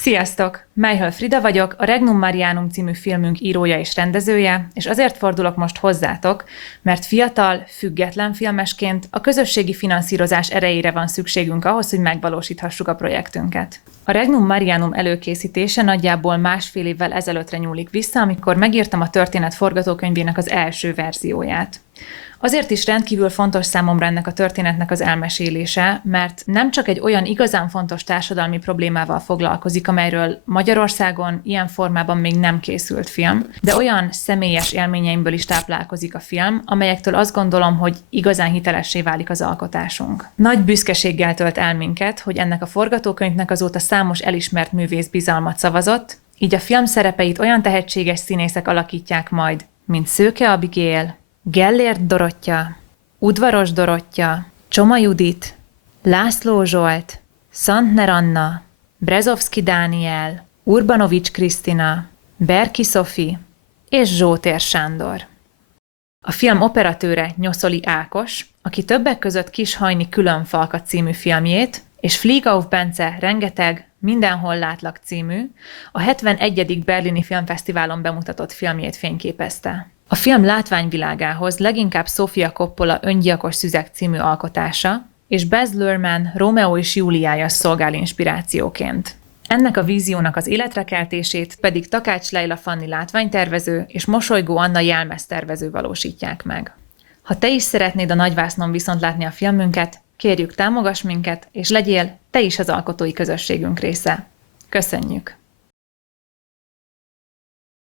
Sziasztok! Mejhöl Frida vagyok, a Regnum Marianum című filmünk írója és rendezője, és azért fordulok most hozzátok, mert fiatal, független filmesként a közösségi finanszírozás erejére van szükségünk ahhoz, hogy megvalósíthassuk a projektünket. A Regnum Marianum előkészítése nagyjából másfél évvel ezelőttre nyúlik vissza, amikor megírtam a történet forgatókönyvének az első verzióját. Azért is rendkívül fontos számomra ennek a történetnek az elmesélése, mert nem csak egy olyan igazán fontos társadalmi problémával foglalkozik, amelyről Magyarországon ilyen formában még nem készült film, de olyan személyes élményeimből is táplálkozik a film, amelyektől azt gondolom, hogy igazán hitelessé válik az alkotásunk. Nagy büszkeséggel tölt el minket, hogy ennek a forgatókönyvnek azóta számos elismert művész bizalmat szavazott, így a film szerepeit olyan tehetséges színészek alakítják majd, mint Szőke Abigail, Gellért Dorottya, Udvaros Dorottya, Csoma Judit, László Zsolt, Szantner Anna, Brezovszky Dániel, Urbanovics Krisztina, Berki Szofi és Zsótér Sándor. A film operatőre Nyoszoli Ákos, aki többek között Kishajni Különfalka című filmjét, és Fliegauf Bence rengeteg Mindenhol látlak című, a 71. Berlini Filmfesztiválon bemutatott filmjét fényképezte. A film látványvilágához leginkább Sofia Coppola Öngyilkos szüzek című alkotása, és Baz Luhrmann Rómeó és Júliája szolgál inspirációként. Ennek a víziónak az életrekeltését pedig Takács Leila Fanni látványtervező és Mosolygó Anna jelmeztervező valósítják meg. Ha te is szeretnéd a nagyvásznon viszont látni a filmünket, kérjük, támogass minket, és legyél te is az alkotói közösségünk része. Köszönjük!